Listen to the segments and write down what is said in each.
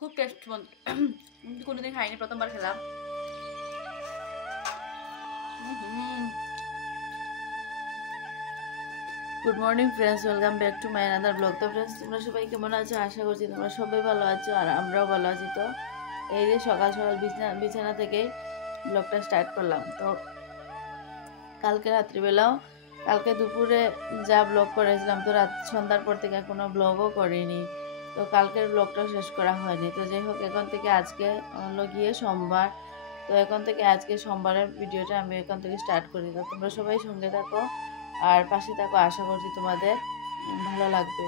খুব টেস্ট কোনোদিন খাইনি, প্রথমবার খেলাম। Good morning friends, welcome back to my another blog. তো ফ্রেন্ডস, তোমরা সবাই কেমন আছো? আশা করছি তোমরা সবাই ভালো আছো আর আমরাও ভালো আছি। তো এই যে সকাল সকাল বিছানা থেকেই ব্লগটা স্টার্ট করলাম। তো কালকে রাত্রিবেলাও, কালকে দুপুরে যা ব্লগ করেছিলাম, তো সন্ধ্যার পর থেকে কোনো ব্লগও করিনি। তো কালকের ব্লগটা শেষ করা হয়নি। তো যাই হোক, এখন থেকে আজকে হলো গিয়ে সোমবার। তো এখন থেকে আজকে সোমবারের ভিডিওটা আমি এখন থেকে স্টার্ট করি। তো তোমরা সবাই সঙ্গে থাকো আর পাশে থাকো, আশা করছি তোমাদের ভালো লাগবে।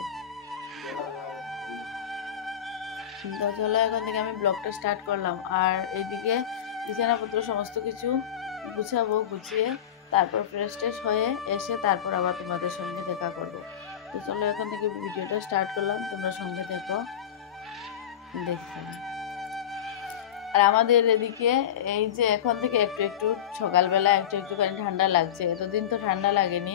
তো চলো, এখন থেকে আমি ব্লগটা স্টার্ট করলাম। আর এইদিকে বিছানাপত্র সমস্ত কিছু গুছাবো, গুছিয়ে তারপর ফ্রেশ ট্রেশ হয়ে এসে তারপর আবার তোমাদের সঙ্গে দেখা করবো। তো চলো, এখন থেকে ভিডিওটা স্টার্ট করলাম, তোমরা সঙ্গে থেকো, দেখতে। আর আমাদের এদিকে এই যে এখন থেকে একটু একটু সকালবেলা একটুখানি ঠান্ডা লাগছে। এতদিন তো ঠান্ডা লাগেনি,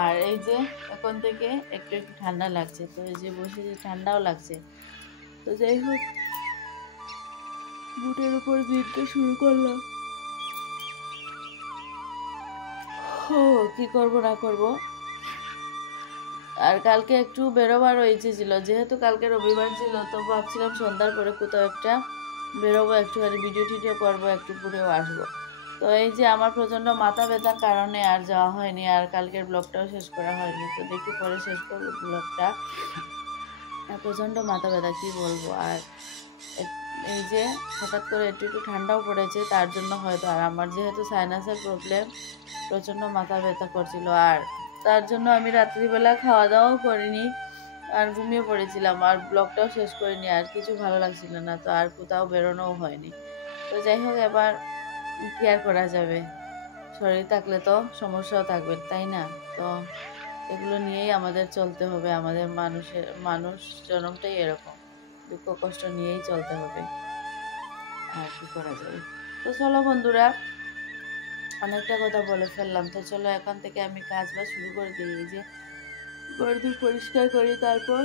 আর এই যে এখন থেকে একটু একটু ঠান্ডা লাগছে। তো এই যে বসে যে ঠান্ডাও লাগছে। তো যাই হোক, বুটের উপর দিনটা শুরু করলাম। কি করব না করব। আর কালকে একটু বেরোবারও ইচ্ছে ছিল, যেহেতু কালকে রবিবার ছিল। তো ভাবছিলাম সন্ধ্যার পরে কোথাও একটা বেরোবো, একটুখানি ভিডিও টিডিও করবো, একটু ঘুরেও আসবো। তো এই যে আমার প্রচণ্ড মাথা ব্যথার কারণে আর যাওয়া হয়নি, আর কালকের ব্লগটাও শেষ করা হয়নি। তো দেখি পরে শেষ করবো ব্লগটা। প্রচণ্ড মাথা ব্যথা, কী বলবো। আর এই যে হঠাৎ করে একটু একটু ঠান্ডাও পড়েছে, তার জন্য হয়তো। আর আমার যেহেতু সাইনাসের প্রবলেম, প্রচণ্ড মাথা ব্যথা করছিল। আর তার জন্য আমি রাত্রিবেলা খাওয়া দাওয়াও করিনি, আর ঘুমিয়ে পড়েছিলাম, আর ব্লগটাও শেষ করিনি। আর কিছু ভালো লাগছিল না, তো আর কোথাও বেরোনোও হয়নি। তো যাই হোক, এবার কি আর করা যাবে, শরীর থাকলে তো সমস্যাও থাকবে, তাই না? তো এগুলো নিয়েই আমাদের চলতে হবে। আমাদের মানুষ জনমটাই এরকম, দুঃখ কষ্ট নিয়েই চলতে হবে, আর কি করা যাবে। তো চলো বন্ধুরা, অনেকটা কথা বলে ফেললাম। তো চলো, এখন থেকে আমি কাজ বাজ শুরু করে দিই। এই যে ঘরদোর পরিষ্কার করি, তারপর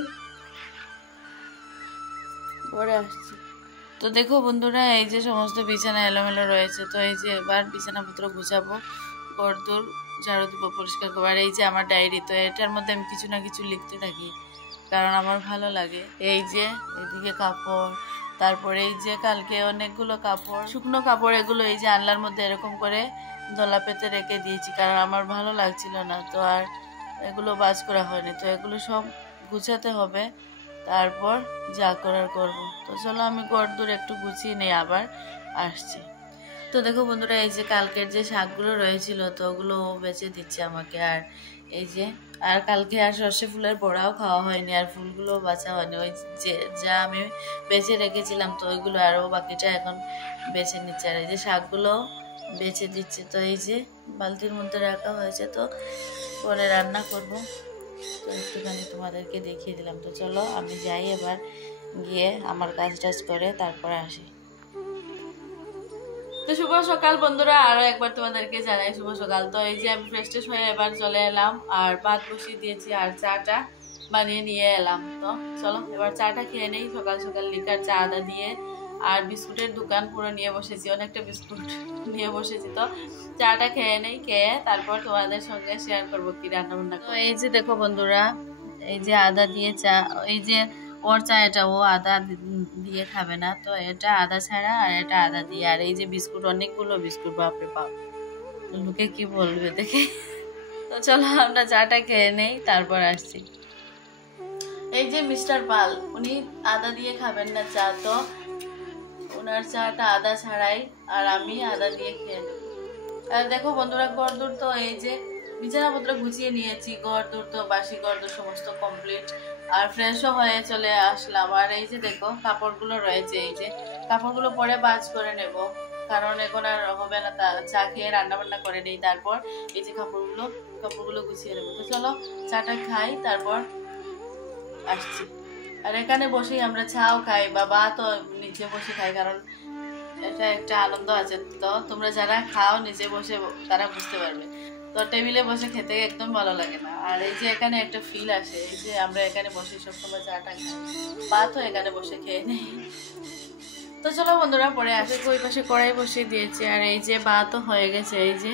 পরে আসছি। তো দেখো বন্ধুরা, এই যে সমস্ত বিছানা এলোমেলো রয়েছে। তো এই যে এবার বিছানাপত্র গুছাবো, ঘরদোর ঝাড়ু দিব, পরিষ্কার করবো। আর এই যে আমার ডায়েরি, তো এটার মধ্যে আমি কিছু না কিছু লিখতে থাকি, কারণ আমার ভালো লাগে। এই যে এদিকে কাপড়, তারপরে এই যে কালকে অনেকগুলো কাপড়, শুকনো কাপড়, এগুলো এই যে আনলার মধ্যে এরকম করে দলা পেতে রেখে দিয়েছি, কারণ আমার ভালো লাগছিল না। তো আর এগুলো বাজ করা হয়নি। তো এগুলো সব গুছাতে হবে, তারপর যা করার করব। তো চলো, আমি ঘরদোর একটু গুছিয়ে নিয়ে আবার আসছি। তো দেখো বন্ধুরা, এই যে কালকের যে শাকগুলো রয়েছিল, তো ওগুলো বেচে দিচ্ছে আমাকে। আর এই যে, আর কালকে আর সর্ষে ফুলের বড়াও খাওয়া হয়নি, আর ফুলগুলো বাছা হয়নি। ওই যে যা আমি বেছে রেখেছিলাম, তো ওইগুলো আরও বাকিটা এখন বেছে নিচ্ছে। আর এই যে শাকগুলো বেছে দিচ্ছে। তো এই যে বালতির মধ্যে রাখা হয়েছে, তো পরে রান্না করব। তো একটুখানি তোমাদেরকে দেখিয়ে দিলাম। তো চলো, আমি যাই এবার, গিয়ে আমার কাজ টাজ করে তারপরে আসি। তো শুভ সকাল বন্ধুরা, আরো একবার তোমাদেরকে জানাই শুভ সকাল। তো এই যে আমি ফ্রেশ ট্রেশ হয়ে এবার চলে এলাম, আর ভাত বসিয়ে দিয়েছি, আর চাটা বানিয়ে নিয়ে এলাম। তো চলো, এবার চাটা খেয়ে নেই। সকাল সকাল লিকার চা আদা দিয়ে, আর বিস্কুটের দোকান পুরো নিয়ে বসেছি, অনেকটা বিস্কুট নিয়ে বসেছি। তো চাটা খেয়ে নেই, খেয়ে তারপর তোমাদের সঙ্গে শেয়ার করবো কি রান্না বান্না। তো এই যে দেখো বন্ধুরা, এই যে আদা দিয়ে চা, এই যে ওর চা, এটা ও আদা দিয়ে খাবে না, তো এটা আদা ছাড়া, আর এটা আদা দিয়ে। আর এই যে বিস্কুট, অনেকগুলো বিস্কুট, বাপরে বাপ, লোকে কি বলবে দেখে। তো চলো, আমরা চাটা খেয়ে নেই, তারপর আসছি। এই যে মিস্টার পাল, উনি আদা দিয়ে খাবেন না চা, তো ওনার চাটা আদা ছাড়াই, আর আমি আদা দিয়ে খেয়ে নেব। আর দেখো বন্ধুরা, ঘরদোর তো এই যে বিছানাপত্র গুছিয়ে নিয়েছি, ঘরদোর তো বাসি ঘরদোর সমস্ত কমপ্লিট, আর ফ্রেশও হয়ে চলে আসলাম। আর এই যে দেখো কাপড়গুলো রয়েছে, এই যে কাপড়গুলো পরে ভাঁজ করে নেব, কারণ এখন আর হবে না, চা খেয়ে রান্না বান্না করে নেই, তারপর এই যে কাপড়গুলো গুছিয়ে নেবো। তো চলো, চাটা খাই, তারপর আসছি। আর এখানে বসেই আমরা চাও খাই বা ভাতও নিচে বসে খাই, কারণ এটা একটা আনন্দ আছে। তো তোমরা যারা খাও নিচে বসে, তারা বুঝতে পারবে। তো টেবিলে বসে খেতে একদম ভালো লাগে না। আর এই যে এখানে একটা ফিল আসে, এই যে আমরা এখানে বসে সবসময় চাটা খাই, ভাতও এখানে বসে খেয়ে নেই। তো চলো বন্ধুরা পরে আসে। ওই পাশে কড়াই বসিয়ে দিয়েছি আর এই যে ভাতও হয়ে গেছে, এই যে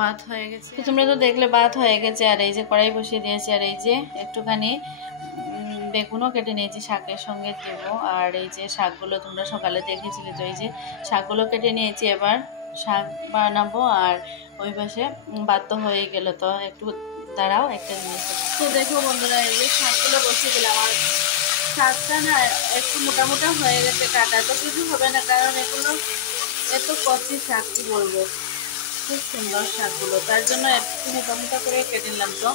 ভাত হয়ে গেছে, তোমরা তো দেখলে ভাত হয়ে গেছে। আর এই যে কড়াই বসিয়ে দিয়েছি আর এই যে একটুখানি বেগুনও কেটে নিয়েছি শাকের সঙ্গে দেবো। আর এই যে শাকগুলো তোমরা সকালে দেখেছিলে, তো এই যে শাকগুলো কেটে নিয়েছি, এবার শাক বানাবো। আর ওই পাশে ভাত তো হয়ে গেল, তো একটু দাঁড়াও একটা জিনিস। তো দেখো বন্ধুরা এই যে শাকগুলো বসিয়ে দিলাম। আর শাকটা না একটু মোটা মোটা হয়ে গেছে, কাটা তো কিছু হবে না, কারণ এগুলো এত কচি শাক কি বলবো, খুব সুন্দর শাকগুলো, তার জন্য একটু মোটা মোটা করে কেটে নিলাম। তো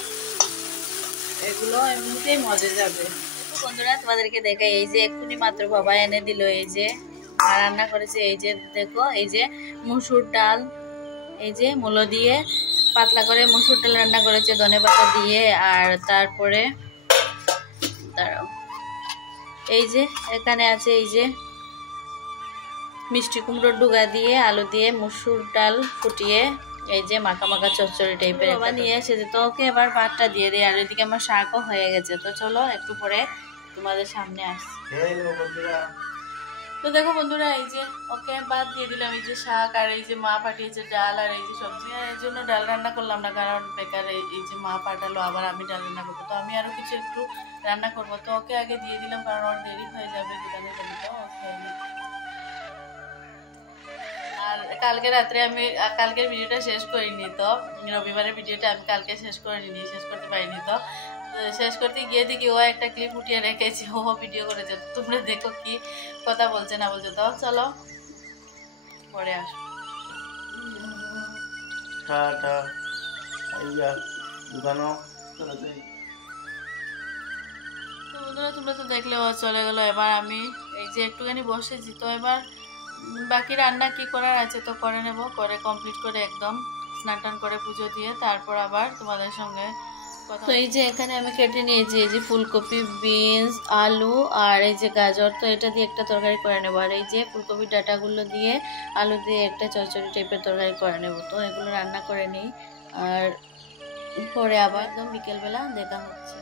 এগুলো এমনিতেই মজা যাবে। বন্ধুরা তোমাদেরকে দেখাই, এই যে এক্ষুনি মাত্র বাবা এনে দিল, এই যে মা রান্না করেছে। এই যে দেখো, এই যে মসুর ডাল, এই যে মূলো দিয়ে পাতলা করে মসুর ডাল রান্না করেছে ধনেপাতা দিয়ে। আর তারপরে দাঁড়াও, এই যে এখানে আছে এই যে মিষ্টি কুমড়োর ডুগা দিয়ে আলু দিয়ে মসুর ডাল ফুটিয়ে এই যে মাখা মাখা চচ্চড়ি টাইপের বাবা নিয়ে এসেছে। তো ওকে এবার ভাতটা দিয়ে দিই। আর এদিকে আমার শাকও হয়ে গেছে। তো চলো একটু পরে তোমাদের সামনে আসছি। তো দেখো বন্ধুরা এই যে ওকে ভাত দিয়ে দিলাম, এই যে শাক আর এই যে মা পাঠিয়েছে ডাল আর এই যে সবজি। এর জন্য ডাল রান্না করলাম না, কারণ বেকার এই যে মা পাঠালো, আবার আমি ডাল রান্না করবো। তো আমি আরো কিছু একটু রান্না করবো, তো ওকে আগে দিয়ে দিলাম, কারণ ওর দেরি হয়ে যাবে দোকানে গেলে। তো ওকে আর কালকে রাত্রে আমি কালকের ভিডিওটা শেষ করিনি, তো রবিবারের ভিডিওটা আমি কালকে শেষ করতে পারিনি। তো শেষ করতে গিয়ে দেখি ও একটা ক্লিপ উঠিয়ে রেখেছে, ও ভিডিও করেছে। তোমরা দেখো কি কথা বলছে না বলছে। তো চলো পরে আসো। বন্ধুরা তোমরা তো দেখলে ও চলে গেল। এবার আমি এই যে একটুখানি বসেছি, তো এবার বাকি রান্না কি করার আছে তো করে নেব, করে কমপ্লিট করে একদম স্নান টান করে পুজো দিয়ে তারপর আবার তোমাদের সঙ্গে কথা। তো এই যে এখানে আমি কেটে নিয়েছি এই যে ফুলকপি, বিনস, আলু আর এই যে গাজর। তো এটা দিয়ে একটা তরকারি করে নেবো। আর এই যে ফুলকপির ডাঁটাগুলো দিয়ে আলু দিয়ে একটা চচ্চড়ি টাইপের তরকারি করে নেব। তো এগুলো রান্না করে নিই, আর পরে আবার একদম বিকেলবেলা দেখা হচ্ছে।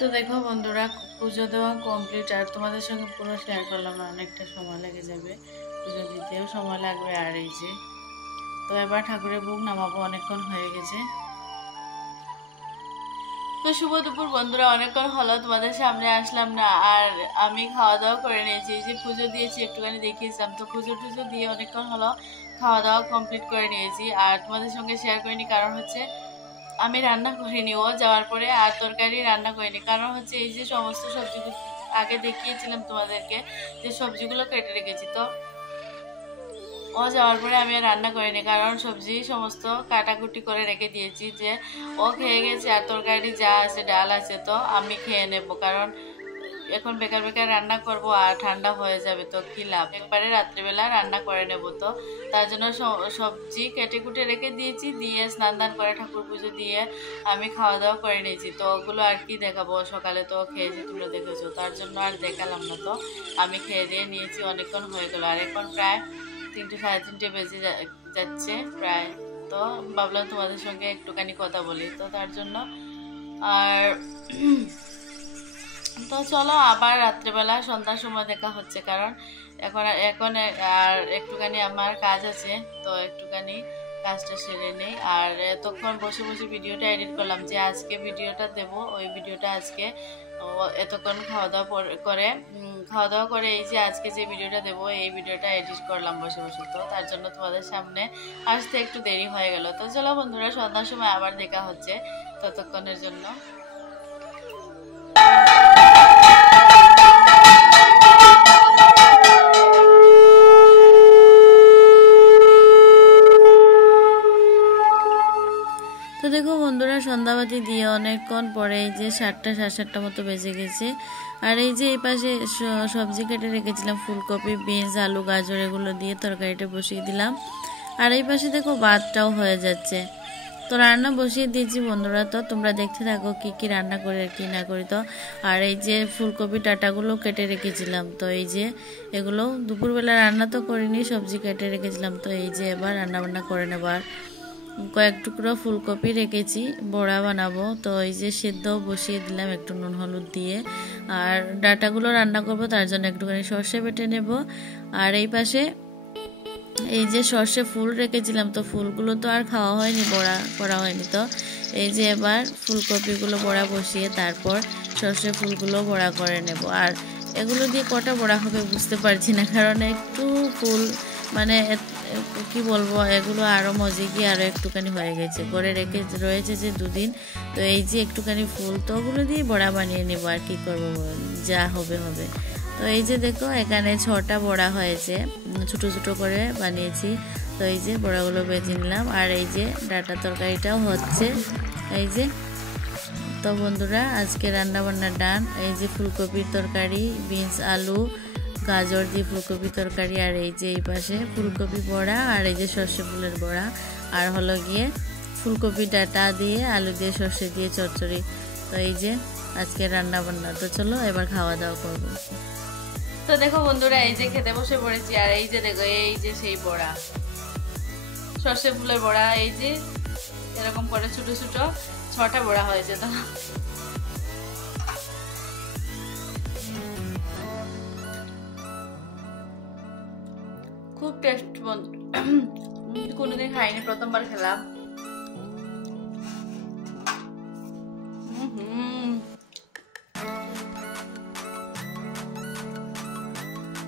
তো দেখো বন্ধুরা পুজো দেওয়া কমপ্লিট, আর তোমাদের সঙ্গে পুরো শেয়ার করলাম না, অনেকটা সময় লেগে যাবে, পুজো দিতেও সময় লাগবে। আর এই যে তো এবার ঠাকুরের ভোগ নামাবো, অনেকক্ষণ হয়ে গেছে। তো শুভ দুপুর বন্ধুরা, অনেকক্ষণ হলো তোমাদের সামনে আসলাম না, আর আমি খাওয়া দাওয়া করে নিয়েছি। এই যে পুজো দিয়েছি একটুখানি দেখিয়েছিলাম, তো পুজো টুজো দিয়ে অনেকক্ষণ হলো খাওয়া দাওয়া কমপ্লিট করে নিয়েছি। আর তোমাদের সঙ্গে শেয়ার করিনি, কারণ হচ্ছে আমি রান্না করিনি, ও যাওয়ার পরে আর তরকারি রান্না করিনি। কারণ হচ্ছে এই যে সমস্ত সবজিগুলো আগে দেখিয়েছিলাম তোমাদেরকে, যে সবজিগুলো কেটে রেখেছি। তো ও যাওয়ার পরে আমি রান্না করিনি, কারণ সবজি সমস্ত কাটাকুটি করে রেখে দিয়েছি, যে ও খেয়ে গেছে। আর তরকারি যা আছে ডাল আছে, তো আমি খেয়ে নেব, কারণ এখন বেকার বেকার রান্না করব আর ঠান্ডা হয়ে যাবে, তো কি লাভ, একবারে রাত্রিবেলা রান্না করে নেব। তো তার জন্য সবজি কেটে কুটে রেখে দিয়েছি, দিয়ে স্নান দান করে ঠাকুর পুজো দিয়ে আমি খাওয়া দাওয়া করে নিয়েছি। তো ওগুলো আর কি দেখাবো, সকালে তো খেয়েছি তোমরা দেখেছো, তার জন্য আর দেখালাম না। তো আমি খেয়ে দিয়ে নিয়েছি, অনেকক্ষণ হয়ে গেল, আর এখন প্রায় 3টে সাড়ে 3টে বেজে যাচ্ছে প্রায়। তো ভাবলাম তোমাদের সঙ্গে একটুখানি কথা বলি, তো তার জন্য। আর তো চলো আবার রাত্রেবেলা সন্ধ্যার সময় দেখা হচ্ছে, কারণ এখন আর একটুখানি আমার কাজ আছে, তো একটুখানি কাজটা সেরে নেই। আর তখন বসে বসে ভিডিওটা এডিট করলাম, যে আজকে ভিডিওটা দেব, ওই ভিডিওটা আজকে এতক্ষণ খাওয়া দাওয়া করে এই যে আজকে যে ভিডিওটা দেবো এই ভিডিওটা এডিট করলাম বসে বসে। তো তার জন্য তোমাদের সামনে আসতে একটু দেরি হয়ে গেল। তো চলো বন্ধুরা সন্ধ্যার সময় আবার দেখা হচ্ছে, ততক্ষণের জন্য। তো দেখো বন্ধুরা সন্ধ্যাবাতি দিয়ে অনেকক্ষণ পরে এই যে 7টা সাড়ে 7টা মতো বেজে গেছে। আর এই যে এই পাশে সবজি কেটে রেখেছিলাম, ফুলকপি, বিনস, আলু, গাজর, এগুলো দিয়ে তরকারিটা বসিয়ে দিলাম। আর এই পাশে দেখো ভাতটাও হয়ে যাচ্ছে। তো রান্না বসিয়ে দিয়েছি বন্ধুরা। তো তোমরা দেখতে থাকো কি কি রান্না করে কি না করি। তো আর এই যে ফুলকপি ডাঁটাগুলো কেটে রেখেছিলাম, তো এই যে এগুলো দুপুরবেলা রান্না তো করিনি, সবজি কেটে রেখেছিলাম। তো এই যে এবার রান্না বান্না করে নেবার কয়েক টুকরো ফুলকপি রেখেছি, বড়া বানাবো। তো এই যে সেদ্ধ বসিয়ে দিলাম একটু নুন হলুদ দিয়ে। আর ডাঁটাগুলো রান্না করব, তার জন্য একটুখানি সর্ষে বেটে নেব। আর এই পাশে এই যে সর্ষে ফুল রেখেছিলাম, তো ফুলগুলো তো আর খাওয়া হয়নি, বড়া করা হয়নি। তো এই যে এবার ফুলকপিগুলো বড়া বসিয়ে তারপর সর্ষে ফুলগুলো বড়া করে নেব। আর এগুলো দিয়ে কটা বড়া হবে বুঝতে পারছি না, কারণ একটু ফুল মানে কি বলবো, এগুলো আরও মজে গিয়ে আরও একটুখানি হয়ে গেছে, করে রেখে রয়েছে যে দুদিন। তো এই যে একটুখানি ফুল, তো ওগুলো দিয়ে বড়া বানিয়ে নেব। আর কি করবো, যা হবে হবে। তো এই যে দেখো এখানে 6টা বড়া হয়েছে, ছোটো ছোটো করে বানিয়েছি। তো এই যে বড়াগুলো বেজে নিলাম। আর এই যে ডাঁটা তরকারিটাও হচ্ছে এই যে। তো বন্ধুরা আজকে রান্না বান্না ডান। এই যে ফুলকপির তরকারি, বিনস আলু গাজর দিয়ে ফুলকপি তরকারি, আর এই যে এই পাশে ফুলকপি বড়া, আর এই যে সর্ষে ফুলের বড়া, আর হলো গিয়ে ফুলকপি ডাঁটা দিয়ে আলু দিয়ে সর্ষে দিয়ে চচ্চড়ি। তো এই যে আজকে রান্না বান্না। তো চলো এবার খাওয়া দাওয়া করবো। তো দেখো বন্ধুরা এই যে খেতে বসে পড়েছি। আর এই যে দেখো এই যে সেই বড়া, সর্ষে ফুলের বড়া, এই যে এরকম করে ছোট ছোট 6টা বড়া হয়েছে। তো খুব টেস্ট, কোনোদিন খাইনি, প্রথমবার খেলাম।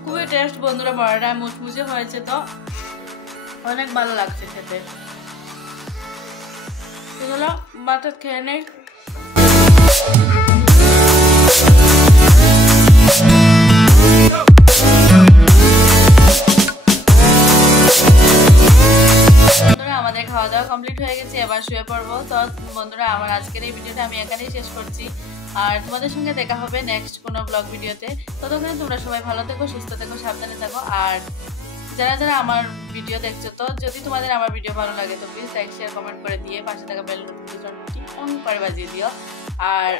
খুবই টেস্ট বন্ধুরা, বড়াটা মুচমুচে হয়েছে, তো অনেক ভালো লাগছে খেতে। চলো ভাতটা খেয়ে নেই। আমাদের খাওয়া দাওয়া কমপ্লিট হয়ে গেছে, এবার শুয়ে পড়বো। তো বন্ধুরা আমার আজকের এই ভিডিওটা আমি এখানেই শেষ করছি। আর তোমাদের সঙ্গে দেখা হবে নেক্সট কোনো ব্লগ ভিডিওতে। ততক্ষণে তোমরা সবাই ভালো থেকো, সুস্থ থেকো, সাবধানে থাকো। আর যারা যারা আমার ভিডিও দেখছো, তো যদি তোমাদের আমার ভিডিও ভালো লাগে তো প্লিজ লাইক শেয়ার কমেন্ট করে দিয়ে পাশে থাকা বেল নোটিফিকেশনটি অন করে বাজিয়ে দিও। আর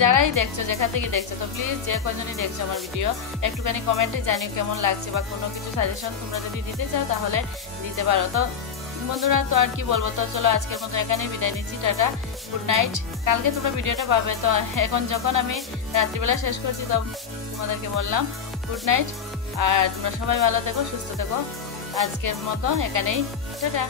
যারাই দেখছো, যেখান থেকে দেখছো, তো প্লিজ যে কয়জনই দেখছো আমার ভিডিও একটুখানি কমেন্টে জানিও কেমন লাগছে, বা কোনো কিছু সাজেশন তোমরা যদি দিতে চাও তাহলে দিতে পারো। তো বন্ধুরা তো আর কি বলবো, তো চলো আজকের মতো এখানেই বিদায় নিচ্ছি। Tata, good night. কালকে তোমরা ভিডিওটা পাবে। তো এখন যখন আমি রাত্রিবেলা শেষ করছি তো তোমাদেরকে বললাম গুড নাইট। আর তোমরা সবাই ভালো থেকো, সুস্থ থেকো। আজকের মতো এখানেই টাটা।